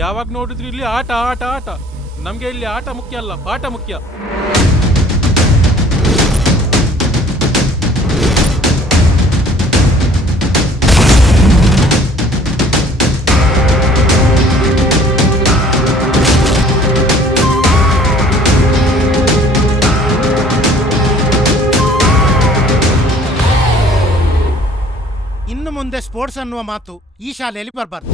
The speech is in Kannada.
ಯಾವಾಗ ನೋಡಿದ್ರು ಇಲ್ಲಿ ಆಟ ಆಟ ಆಟ. ನಮ್ಗೆ ಇಲ್ಲಿ ಆಟ ಮುಖ್ಯ ಅಲ್ಲ, ಪಾಠ ಮುಖ್ಯ. ಇನ್ನು ಮುಂದೆ ಸ್ಪೋರ್ಟ್ಸ್ ಅನ್ನುವ ಮಾತು ಈ ಶಾಲೆಯಲ್ಲಿ ಬರಬಾರ್ದು.